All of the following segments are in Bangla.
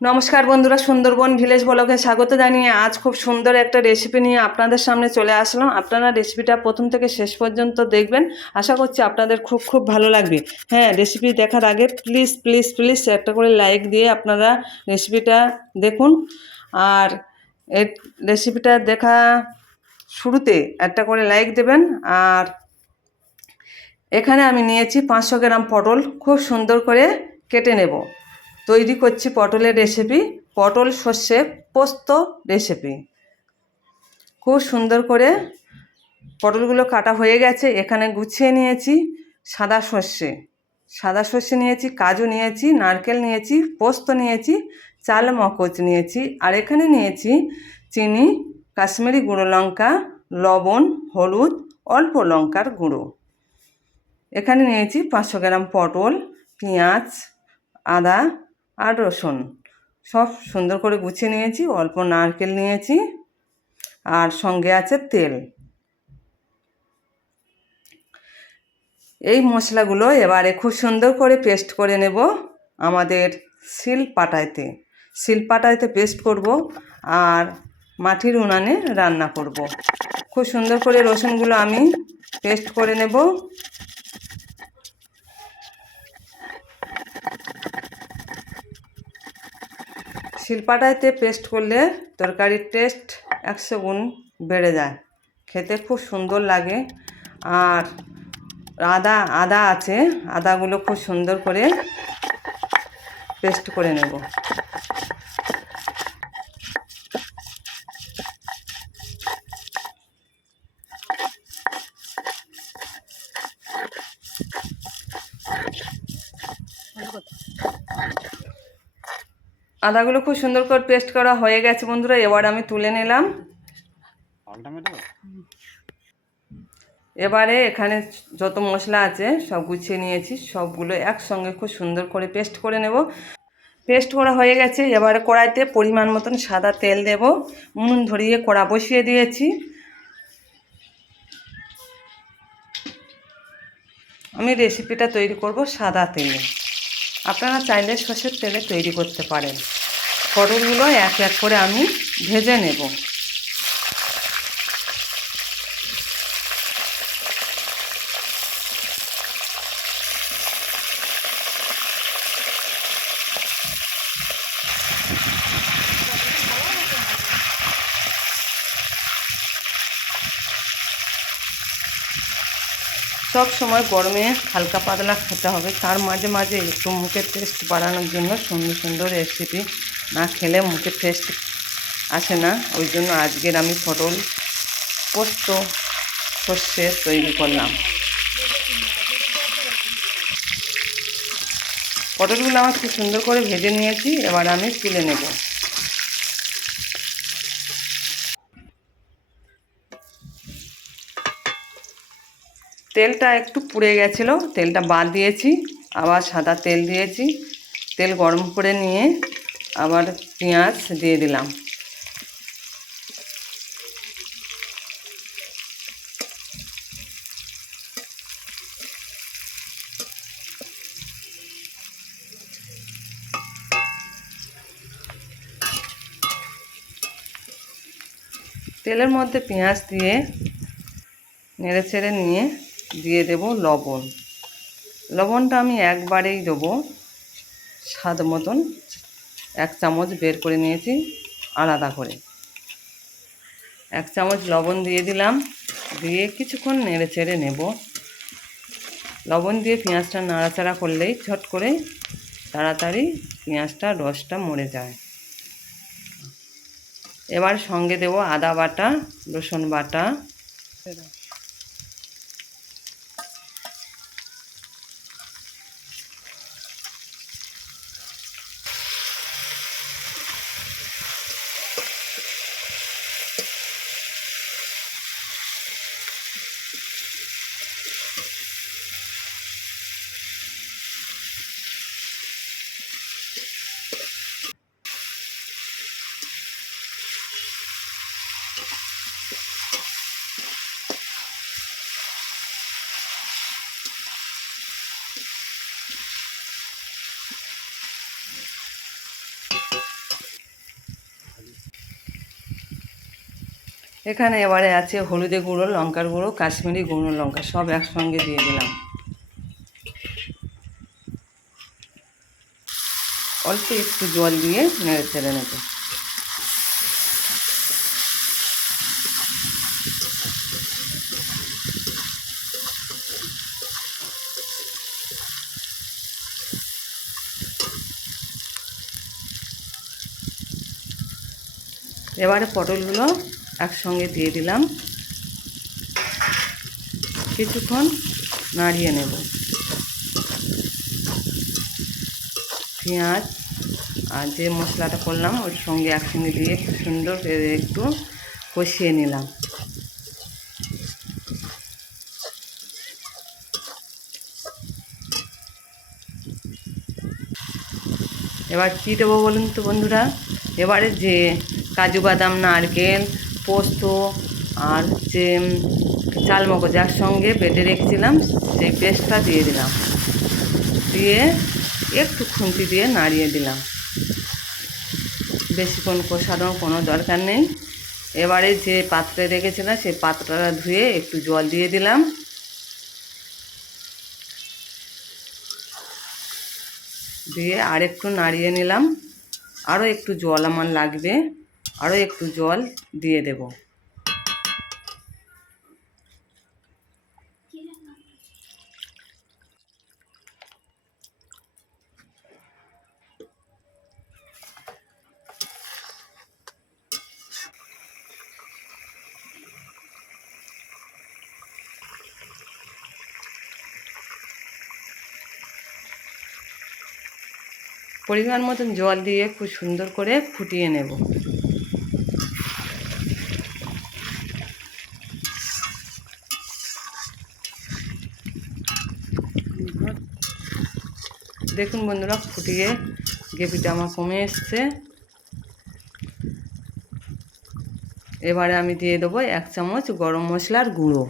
নমস্কার বন্ধুরা, সুন্দরবন ভিলেজ ব্লগে স্বাগত জানিয়ে আজ খুব সুন্দর একটা রেসিপি নিয়ে আপনাদের সামনে চলে আসলাম। আপনারা রেসিপিটা প্রথম থেকে শেষ পর্যন্ত দেখবেন। আশা করছি আপনাদের খুব খুব ভালো লাগবে। হ্যাঁ রেসিপি দেখার আগে প্লিজ প্লিজ প্লিজ একটা করে লাইক দিয়ে আপনারা রেসিপিটা দেখুন। আর এই রেসিপিটা দেখা শুরুতে একটা করে লাইক দেবেন। আর এখানে আমি নিয়েছি পাঁচশো গ্রাম পটল। খুব সুন্দর করে কেটে নেব। তৈরি করছি পটলের রেসিপি পটল, সর্ষে, পোস্ত রেসিপি খুব সুন্দর করে পটলগুলো কাটা হয়ে গেছে, এখানে গুছিয়ে নিয়েছি সাদা সর্ষে। সাদা সর্ষে নিয়েছি, কাজু নিয়েছি, নারকেল নিয়েছি, পোস্ত নিয়েছি, চাল মকচ নিয়েছি, আর এখানে নিয়েছি চিনি, কাশ্মীরি গুঁড়ো লঙ্কা, লবণ, হলুদ, অল্প লঙ্কার গুঁড়ো। এখানে নিয়েছি পাঁচশো গ্রাম পটল, পেঁয়াজ, আদা আর রসুন। সব সুন্দর করে গুছিয়ে নিয়েছি, অল্প নারকেল নিয়েছি, আর সঙ্গে আছে তেল। এই মশলাগুলো এবারে খুব সুন্দর করে পেস্ট করে নেব আমাদের শিল পাটাইতে শিল পাটাইতে পেস্ট করব আর মাটির উনানে রান্না করব। খুব সুন্দর করে রসুনগুলো আমি পেস্ট করে নেব। শিলপাটাইতে পেস্ট করলে তরকারির টেস্ট একশো গুণ বেড়ে যায়। খেতে খুব সুন্দর লাগে। আর আদা আদা আছে, আদাগুলো খুব সুন্দর করে পেস্ট করে নেব। আদাগুলো খুব সুন্দর করে পেস্ট করা হয়ে গেছে বন্ধুরা এবার আমি তুলে নিলাম। এবারে এখানে যত মশলা আছে সব গুছিয়ে নিয়েছি সবগুলো একসঙ্গে খুব সুন্দর করে পেস্ট করে নেব। পেস্ট করা হয়ে গেছে এবারে কড়াইতে পরিমাণ মতন সাদা তেল দেব উনুন ধরিয়ে কড়া বসিয়ে দিয়েছি। আমি রেসিপিটা তৈরি করব সাদা তেলে। আপনারা চাইলে সর্ষের তেলে তৈরি করতে পারেন। পটলগুলো এক এক করে আমি ভেজে নেব। সব সময় গরমে হালকা পাতলা খেতে হবে। তার মাঝে মাঝে একটু মুখের টেস্ট বাড়ানোর জন্য সুন্দর সুন্দর রেসিপি না খেলে মুখের টেস্ট আসে না। ওই জন্য আজকের আমি পটল পোস্ত, সর্ষে তৈরি করলাম। পটলগুলো আমার খুব সুন্দর করে ভেজে নিয়েছি। এবার আমি তুলে নেব। তেলটা একটু পুড়ে গেছিল, তেলটা বাদ দিয়েছি, আবার সাদা তেল দিয়েছি, তেল গরম করে নিয়ে আবার পেঁয়াজ দিয়ে দিলাম। তেলের মধ্যে পেঁয়াজ দিয়ে নেড়ে ছেড়ে নিয়ে দিয়ে দেব লবণ। লবণটা আমি একবারেই দেবো। স্বাদ মতন এক চামচ বের করে নিয়েছি আলাদা করে। এক চামচ লবণ দিয়ে দিলাম। দিয়ে কিছুক্ষণ নেড়ে চেড়ে নেব। লবণ দিয়ে পেঁয়াজটা নাড়াচাড়া করলেই ছট করে তাড়াতাড়ি পেঁয়াজটা, রসটা মরে যায়। এবার সঙ্গে দেব আদা বাটা, রসুন বাটা। এখানে এবারে আছে হলুদে গুঁড়ো, লঙ্কার গুঁড়ো, কাশ্মীরি গুঁড়ো, লঙ্কা, সব একসঙ্গে দিয়ে দিলাম। অল্প একটু জল দিয়ে নেড়ে চেড়ে নেব। এবারে পটলগুলো একসঙ্গে দিয়ে দিলাম। কিছুক্ষণ নাড়িয়ে নেব। পেঁয়াজ আর যে মশলাটা করলাম, ওর সঙ্গে একসঙ্গে দিয়ে খুব সুন্দর একটু কষিয়ে নিলাম। এবার কী দেবো বলুন তো বন্ধুরা? এবারে যে কাজু বাদাম, নারকেল পোস্ত আর যে চাল মগজ একসঙ্গে বেটে রেখেছিলাম, সেই পেস্টটা দিয়ে দিলাম। দিয়ে একটু খুন্তি দিয়ে নাড়িয়ে দিলাম। বেশিক্ষণ কষানোর কোনো দরকার নেই। এবারে যে পাত্রে রেখেছিলাম, সেই পাত্রটা ধুয়ে একটু জল দিয়ে দিলাম। দিয়ে আর একটু নাড়িয়ে নিলাম। আরও একটু জল আমার লাগবে। আরও একটু জল দিয়ে দেব। পরিমাণ মতন জল দিয়ে খুব সুন্দর করে ফুটিয়ে নেব। দেখুন বন্ধুরা, ফুটিয়ে গ্রেভিটা আমার কমে এসছে। এবারে আমি দিয়ে দেবো এক চামচ গরম মশলার গুঁড়ো।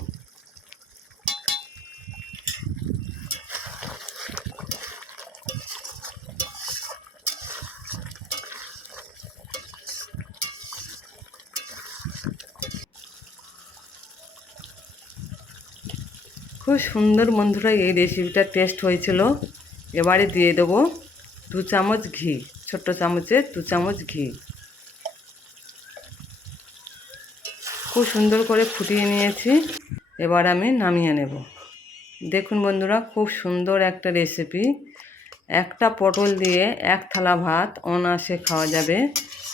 খুব সুন্দর বন্ধুরা, এই রেসিপিটা টেস্ট হয়েছিল। এবারে দিয়ে দেবো দু চামচ ঘি, ছোট্ট চামচে দু চামচ ঘি। খুব সুন্দর করে ফুটিয়ে নিয়েছি। এবার আমি নামিয়ে নেব। দেখুন বন্ধুরা, খুব সুন্দর একটা রেসিপি। একটা পটল দিয়ে এক থালা ভাত অনায়াসে খাওয়া যাবে।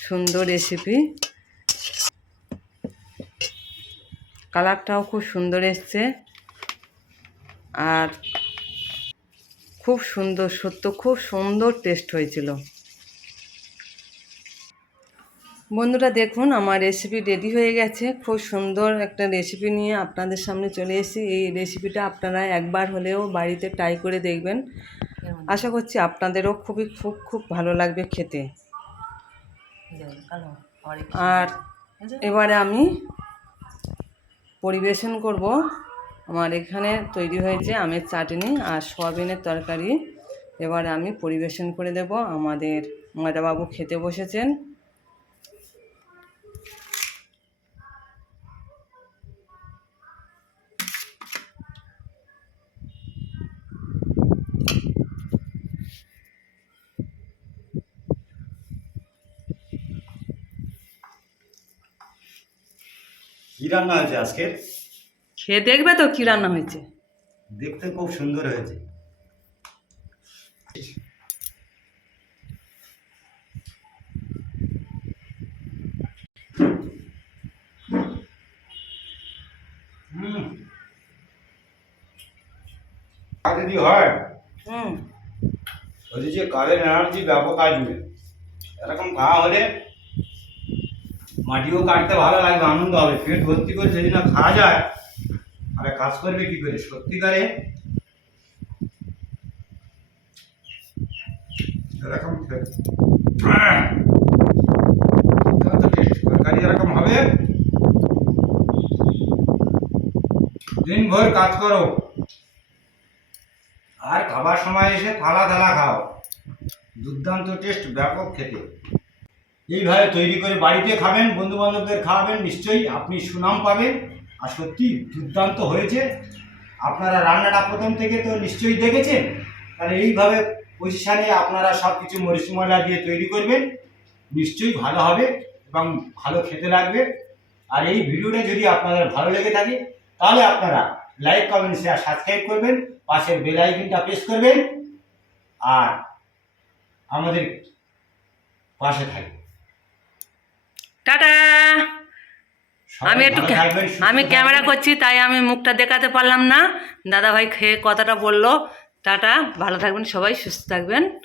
সুন্দর রেসিপি। কালারটাও খুব সুন্দর এসছে। আর খুব সুন্দর, সত্য, খুব সুন্দর টেস্ট হয়েছিল। বন্ধুরা দেখুন, আমার রেসিপি রেডি হয়ে গেছে। খুব সুন্দর একটা রেসিপি নিয়ে আপনাদের সামনে চলে এসেছি। এই রেসিপিটা আপনারা একবার হলেও বাড়িতে ট্রাই করে দেখবেন। আশা করছি আপনাদেরও খুবই, খুব খুব ভালো লাগবে খেতে। আর এবারে আমি পরিবেশন করব। আমার এখানে তৈরি হয়েছে আমের চাটনি আর সয়াবিনের তরকারি। এবার আমি পরিবেশন করে দেব। আমাদের ময়দাবাবু খেতে বসেছেন। কি রান্না হয়েছে আজকের? খেয়ে দেখবে তো কি রান্না হয়েছে? দেখতে খুব সুন্দর হয়েছে। যদি হয় হুম। বলছি যে কালের এনার্জি ব্যাপক আসবে এরকম খাওয়া হলে মাটিও কাটতে ভালো লাগবে আনন্দ হবে। পেট ভর্তি করে যদি না খাওয়া যায় আরে কাজ করবে কি করে? সত্যিকারে এরকম taste, তরকারি এরকম হবে। দিনভর কাজ করো। আর খাবার সময় এসে থালা থালা খাও। দুর্দান্ত টেস্ট ব্যাপক খেতে। এইভাবে তৈরি করে বাড়িতে খাবেন বন্ধু বান্ধবদের খাওয়াবেন নিশ্চয়ই আপনি সুনাম পাবেন। আর সত্যি দুর্দান্ত হয়েছে। আপনারা রান্নাটা প্রথম থেকে তো নিশ্চয়ই দেখেছেন। তাহলে এইভাবে পজিশানে আপনারা সব কিছু মরিচ ময়লা দিয়ে তৈরি করবেন। নিশ্চয়ই ভালো হবে এবং ভালো খেতে লাগবে। আর এই ভিডিওটা যদি আপনাদের ভালো লেগে থাকে, তাহলে আপনারা লাইক কমেন্ট শেয়ার সাবস্ক্রাইব করবেন। পাশের বেল আইকনটা প্রেস করবেন। আর আমাদের পাশে থাকবেন। টাটা! আমি একটু আমি ক্যামেরা করছি তাই আমি মুখটা দেখাতে পারলাম না। দাদা ভাই খেয়ে কথাটা বলল। টাটা ভালো থাকবেন সবাই সুস্থ থাকবেন।